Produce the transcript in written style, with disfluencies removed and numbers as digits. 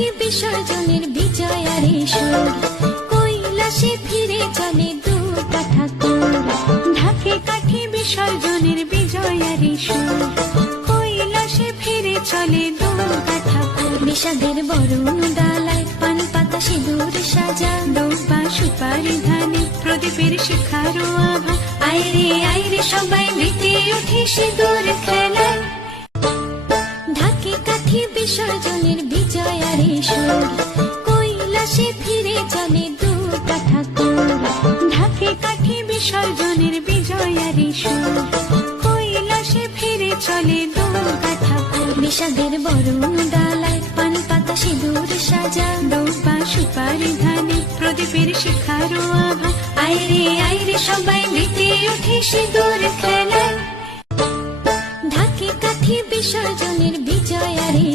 কাঠি বিসর্জনের বিজয়ারে সুর, কৈলাসে ফিরে চলে দুর্গা ঠাকুর। ঢাকে কাঠি বিসর্জনের বিজয়ারে সুর, কৈলাসে ফিরে চলে দুর্গা ঠাকুর। বিষাদের বরণ ডালায় পান পাতা সিঁদুর সাজা, দৌপা সুপারি ধানে প্রদীপের শিখারো আভা। আইরে সবাই মেতে উঠে সিঁদুর খেলায়। ঢাকে কাঠি বিসর্জনের বিজয়ারে সুর, কৈলাসে ফিরে চলে দুর্গা ঠাকুর। ঢাকে কাঠি বিসর্জনের বিজয়ারে সুর, কৈলাসে ফিরে চলে দুর্গা ঠাকুর। বিষাদের বরণ ডালায় পান পাতা সিঁদুর সাজা, দৌপা সুপারি ধানে প্রদীপের শিখারো আভা। আইরে সবাই মেতে উঠে সিঁদুর খেলায়। ঢাকে কাঠি বিসর্জনের বিজয়ারে